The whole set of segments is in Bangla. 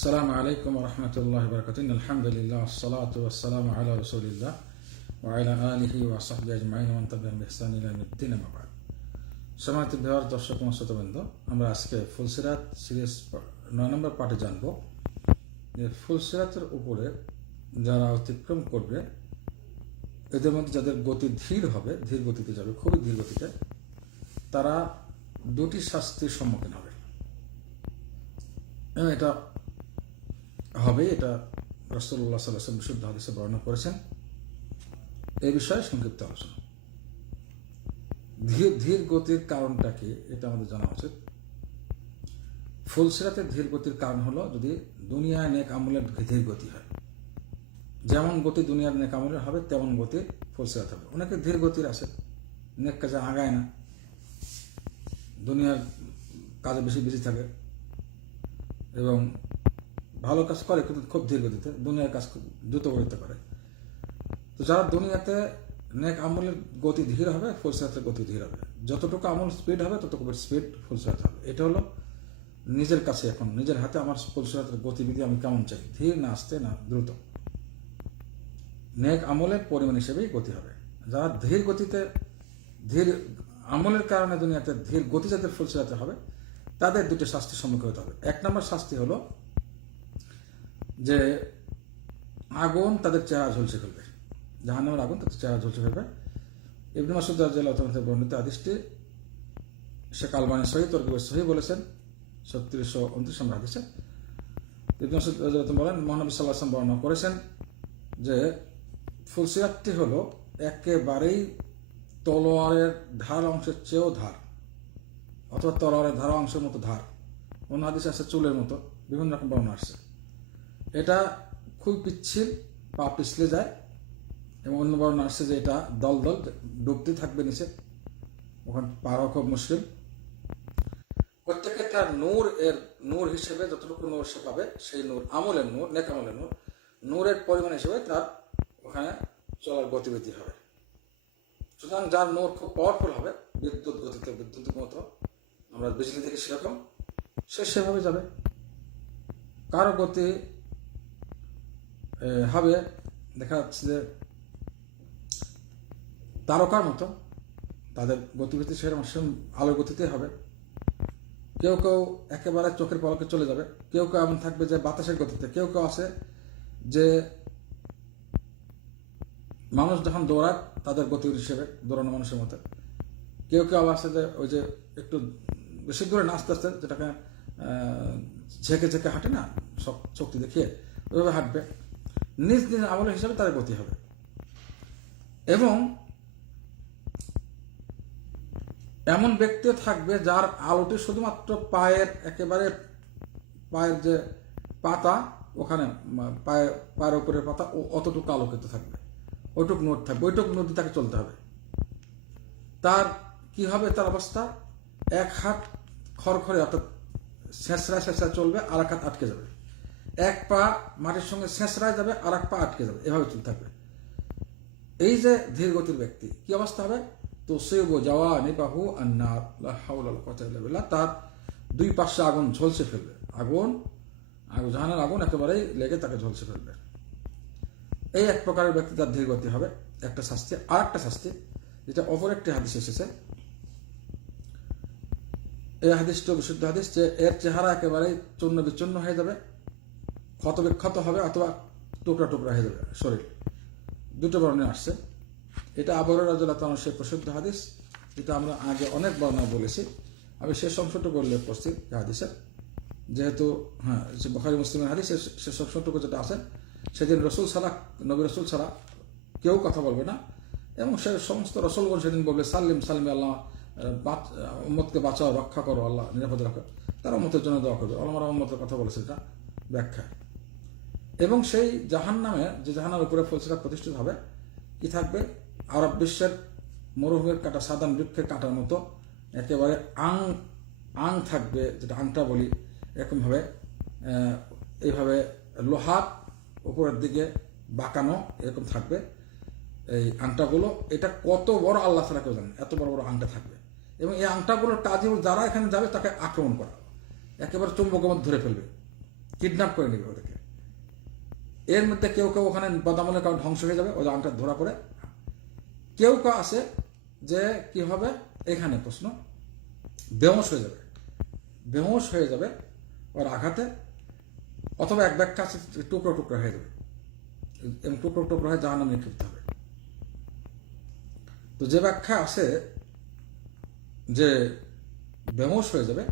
আসসালামু আলাইকুম রহমতুল্লাহ বরকাতুন আলহামদুলিল্লাহ আসসালাতু ওয়াসসালামু আলা রাসূলিল্লাহ ওয়া আলা আলিহি ওয়া সাহবিহি আজমাইন ওয়া তাবি'আহুম বিইহসান ইলা ইয়াউমিদ্দিন আম্মা বা'দ। সম্মানিত ভিউয়ার, দর্শক ও শ্রোতাবৃন্দ, আমরা আজকে ফুলসিরাত সিরিজ 9 নম্বর পার্টে জানব যে ফুলসিরাতের উপরে যারা অতিক্রম করবে, এদের মধ্যে যাদের গতি ধীর হবে, ধীর গতিতে যাবে, খুবই ধীর গতিতে, তারা দুটি শাস্তির সম্মুখীন হবে। এটা রাসূলুল্লাহ সাল্লাল্লাহু আলাইহি ওয়াসাল্লাম বিশুদ্ধ হাদিসে বর্ণনা করেছেন। এই বিষয়ে সংক্ষিপ্ত আলোচনা। ধীর গতির কারণটা কি, এটা আমাদের জানা উচিত। ফুলসিরাতের ধীর গতির কারণ হলো যদি দুনিয়ায় নেক আমলের ধীর গতি হয়। যেমন গতি দুনিয়ার নেক আমলের হবে, তেমন গতি ফুলসিরাত হবে। অনেকে ধীর গতির আছে, নেক কাজে আগায় না, দুনিয়ার কাজে বেশি বিজি থাকে এবং ভালো কাজ করে কিন্তু খুব ধীর গতিতে, দুনিয়ার কাজ খুব দ্রুত করতে পারে। তো যারা দুনিয়াতে নেক আমলের গতি ধীর হবে, ফুলসিরাতের গতি ধীর হবে। যতটুকু আমল স্পিড হবে ততটুকু স্পিড ফুলসিরাত হবে। এটা হলো নিজের কাছে, এখন নিজের হাতে আমার ফুলসিরাতের গতিবিধি আমি কেমন চাই, ধীর না আস্তে না দ্রুত। নেক আমলের পরিমাণ হিসেবেই গতি হবে। যারা ধীর গতিতে, ধীর আমলের কারণে দুনিয়াতে ধীর গতি যাদের ফুলসিরাতে হবে, তাদের দুটো শাস্তির সম্মুখীন হতে হবে। 1 নম্বর শাস্তি হলো যে আগুন তাদের চেহারা ঝলসে ফেলবে, জাহান্নামের আগুন তাদের চেহারা ঝলসে ফেলবে। ইবনে মাসউদ রাদিয়াল্লাহু তাআলা থেকে বর্ণিত হাদিসটি শেখ আলবানী সহিহ তরকিবে সহিহ বলেছেন, 3729 নম্বর হাদিসে। ইবনে মাসউদ রাদিয়াল্লাহু তাআলা বলেন, মহানবী সাল্লাল্লাহু আলাইহি ওয়াসাল্লাম বর্ণনা করেছেন যে ফুলসিরাতটি একেবারেই তলোয়ারের ধার অংশের চেয়েও ধার, অথবা তলোয়ারের ধারা অংশের মতো ধার। অন্য হাদিসে আছে চুলের মতো, বিভিন্ন রকম বর্ণনা আসছে। এটা খুব পিচ্ছিল, পা পিছলে যায়, এবং অন্য বর্ণনা আসছে যে এটা দল দল ডুবতে থাকবে নিচে, ওখানে পাওয়া খুব মুশকিল। প্রত্যেকে তার নূর হিসেবে যতটুকু নূর সে পাবে, সেই নূর আমলের নূর, নেক আমলের নূরের পরিমাণ হিসেবে তার ওখানে চলার গতিবিধি হবে। সুতরাং যার নূর খুব পাওয়ারফুল হবে, বিদ্যুৎ গতিতে, বিদ্যুতের মতো আমরা বিজলি থেকে সেরকম, সে সেভাবে যাবে। কারো গতি হবে দেখা যাচ্ছে যে তারকার মতো, তাদের গতিবিধি সেরকম আলোর গতিতে হবে। কেউ কেউ একেবারে চোখের পলকে চলে যাবে, কেউ কেউ এমন থাকবে যে বাতাসের গতিতে, কেউ কেউ আছে যে মানুষ যখন দৌড়ায় তাদের গতি হিসেবে দৌড়ানো মানুষের মতো, কেউ কেউ আবার আছে যে ওই যে একটু বেশি দূরে নাচতে আসতে, যেটাকে ঝেঁকে ঝেঁকে হাঁটে না, সব শক্তি দেখিয়ে, ওইভাবে হাঁটবে। নিজ নিজ আমলের হিসাবে তার গতি হবে। এবং এমন ব্যক্তিও থাকবে যার আলোটি শুধুমাত্র পায়ের যে পাতা, ওখানে পায়ের উপরের পাতা অতটুকু আলোকিত থাকবে, ওইটুক নূর থাকবে, ওইটুক নদী তাকে চলতে হবে। তার কি হবে, তার অবস্থা, এক হাত খড়খড়ে অর্থাৎ ছেঁচড়ায় চলবে, আর এক হাত আটকে যাবে, এক পা মাটির সঙ্গে ছেঁচড়ায় যাবে, আর এক পা আটকে যাবে, এভাবে চলতে থাকবে। এই যে ধীর গতির ব্যক্তি, কি অবস্থা হবে, তো সেবো যাওয়া নিবাহু আন্নার লা হাওলা ওয়ালা কুওয়াতা ইল্লা বিল্লাহ, তার দুই পাশে আগুন ঝলসে ফেলবে, জাহান্নামের আগুন একেবারেই লেগে তাকে ঝলসে ফেলবে। এই এক প্রকারের ব্যক্তি, তার ধীর গতি হবে, একটা শাস্তি। আর একটা শাস্তি, যেটা অপর একটি হাদিস এসেছে, এই হাদিসটা বিশুদ্ধ হাদিস, যে এর চেহারা একেবারেই চূর্ণ বিচূর্ণ হয়ে যাবে, ক্ষত বিক্ষত হবে, অথবা টুকরা টুকরা হয়ে যাবে শরীর। দুটো বর্ণনা আসছে। এটা আবু হুরায়রা রাদিয়াল্লাহু তাআলা সেই প্রসিদ্ধ হাদিস, যেটা আমরা আগে অনেক বর্ণনা বলেছি। আমি শেষ অংশটুকু উল্লেখ করছি হাদিসের, যেহেতু বুখারী মুসলিমের হাদিস, শেষ অংশটুকু যেটা আছে, সেদিন নবী রসুল ছাড়া কেউ কথা বলবে না, এবং সে সমস্ত রসুলগণ সেদিন বলবে সাল্লিম সাল্লিম, আল্লাহ উম্মতকে বাঁচাও, রক্ষা করো, আল্লাহ নিরাপদে রাখো। তারা উম্মতের জন্য দোয়া করবে। আল্লাহ উম্মতের কথা বলেছে এটা ব্যাখ্যা। এবং সেই জাহান্নামে, যে জাহান্নামের উপরে ফুলসিরাত প্রতিষ্ঠিত হবে, কি থাকবে, আরব বিশ্বের মরুভূমির কাঁটা, সাধারণ বৃক্ষের কাঁটার মতো একেবারে আং থাকবে, যেটা আংটা বলি, এরকমভাবে এইভাবে লোহার উপরের দিকে বাঁকানো এরকম থাকবে এই আংটাগুলো। এটা কত বড় আল্লাহ ছাড়া কেউ জানেন, এত বড় বড় আংটা থাকবে। এবং এই আংটাগুলোর কাজে যারা এখানে যাবে তাকে আক্রমণ করা, একেবারে চুম্বকের মধ্যে ধরে ফেলবে, কিডন্যাপ করে নেবে ওদেরকে। এর মধ্যে কেউ কেউ ওখানে বদামলের কারণ ধ্বংস হয়ে যাবে, ও জাহান্নামটা ধরা পড়ে। কেউ কেউ আছে যে কি হবে, এখানে প্রশ্ন, বেহোশ হয়ে যাবে, বেহোশ হয়ে যাবে ওর আঘাতে, অথবা এক ব্যাখ্যা আছে টুকরো টুকরো হয়ে যাবে এবং টুকরো টুকরো হয়ে জাহান্নামে নিক্ষিপ্ত হবে। তো যে ব্যাখ্যা আছে যে বেহোশ হয়ে যাবে,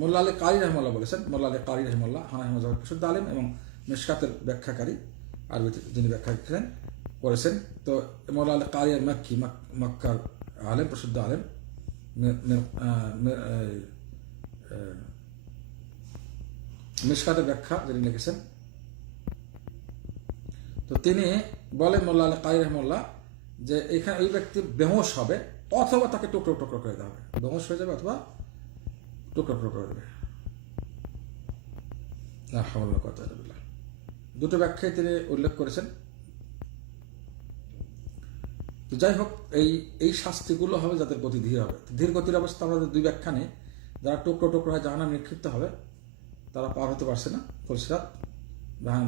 মোল্লা আলী কারি রহমাল্লাহ বলেছেন, মোল্লা আলী কারি রহমাল্লাহ হানাফি মাযহাবের প্রসিদ্ধ আলেম এবং মিশকাতের ব্যাখ্যাকারী, আরবিতে যিনি ব্যাখ্যা করেছেন। তো মোল্লা আলী কারি মাক্কি, মক্কার আলেম, প্রসিদ্ধ আলেম, মিশকাতের ব্যাখ্যা যিনি লিখেছেন, তো তিনি বলেন মোল্লা আলী কারি রহমাল্লাহ যে এখানে ওই ব্যক্তি বেহোশ হবে অথবা তাকে টুকরো টুকরো করে দেওয়া হবে, বেহোশ হয়ে যাবে অথবা টুকরো টুকরো করে দেবে। দুটো ব্যাখ্যায় তিনি উল্লেখ করেছেন। তো যাই হোক, এই শাস্তিগুলো হবে যাদের গতি ধীর হবে। ধীর গতির অবস্থা আমাদের দুই ব্যাখ্যা নেই। যারা টুকরো টুকরো হয় জাহান্নামে নিক্ষিপ্ত হবে, তারা পার হতে পারছে না, ফুলসিরাত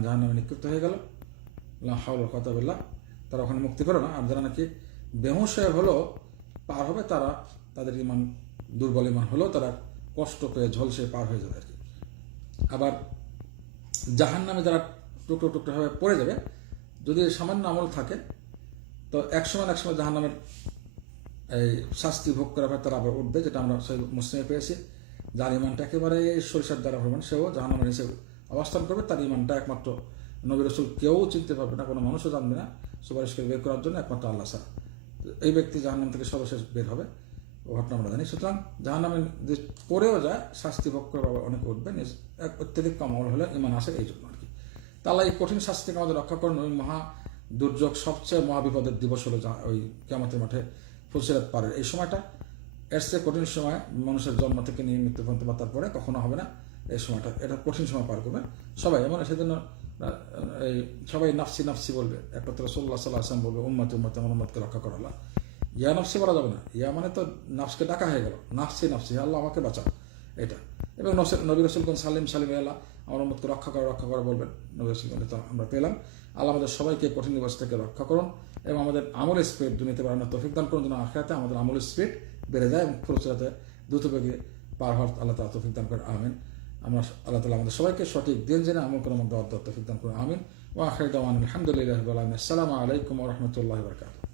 জাহান্নামে নিক্ষিপ্ত হয়ে গেল, কথা বললাম, তারা ওখানে মুক্তি পেল না। আর যারা নাকি বেহুশ হয়ে হলো পার হবে, তারা তাদের ইমান দুর্বল ইমান হলেও তারা কষ্ট পেয়ে ঝলসে পার হয়ে যাবে আর কি। আবার জাহান্নামে যারা টুকরো টুকরো হয়ে পড়ে যাবে, যদি সামান্য আমল থাকে, তো একসময় জাহান্নামের এই শাস্তি ভোগ করা হয়, তারা আবার উঠবে, যেটা আমরা সেই মুসলিমে পেয়েছি। যার ইমানটা একেবারে সরিষার দ্বারা ভ্রমণ, সেও জাহান্নামের নিচে অবস্থান করবে। তার ইমানটা একমাত্র নবী রাসূল কেউ চিনতে পারবে না, কোনো মানুষও জানবে না সুপারিশ করে বের করার জন্য, একমাত্র আল্লাহ ছাড়া। এই ব্যক্তি জাহান্নাম থেকে সর্বশেষ বের হবে, ও ঘটনা আমরা জানি। সুতরাং জাহান্নামে যে পড়েও যায়, শাস্তি ভোগ করে অনেক উঠবে, অত্যধিক কম আমল হলে ইমান আসে, এই জন্য আর কি। তাহলে এই কঠিন শাস্তি থেকে আমাদের রক্ষা করুন। ওই মহা দুর্যোগ, সবচেয়ে মহাবিপদের দিবস হলো ওই কিয়ামতের মাঠে ফুলসিরাত পারের এই সময়টা। এর চেয়ে কঠিন সময় মানুষের জন্ম থেকে নিয়ে মৃত্যু পর্যন্ত বা তারপরে কখনো হবে না। এই সময়টা, এটা কঠিন সময় পার করবে সবাই। এমন সেজন্য এই সবাই নাফসি নাফসি বলবে, একমাত্র রাসূলুল্লাহ সাল্লাল্লাহু আলাইহি ওয়াসাল্লাম বলবে উম্মতি উম্মতি, আমার উম্মতকে রক্ষা করো আল্লাহ। ইয়া নাফসি বলা যাবে না, ইয়া মানে তো নাফসকে ডাকা হয়ে গেল, নাফসি নাফসি, আল্লাহ আমাকে বাঁচাও, এটা। এবং নবী রাসূল সালিম সালিম আল্লাহ আমার উম্মতকে রক্ষা করো বলবেন, নবী রাসূল তো আমরা পেলাম। আল্লাহ আমাদের সবাইকে কঠিন দিবস থেকে রক্ষা করুন এবং আমাদের আমল স্পিড দুনিয়াতে বাড়ানোর তৌফিক দান করুন, যেন আখিরাতে আমাদের আমল স্পিড বেড়ে যায় এবং ফুলসিরাতে দ্রুতবেগে পার হওয়ার আল্লাহ তাআলা তৌফিক দান করেন, আমিন। আমরা আল্লাহ তাআলা আমাদের সবাইকে সঠিক দিন জেনে আমল করার মধ্যে তৌফিক দান করুন, আমিন। ওয়া আখিরু দাওয়ানা আলহামদুলিল্লাহি রাব্বিল আলামিন। আসসালামু আলাইকুম ওয়া রাহমাতুল্লাহি ওয়া বারাকাতুহু।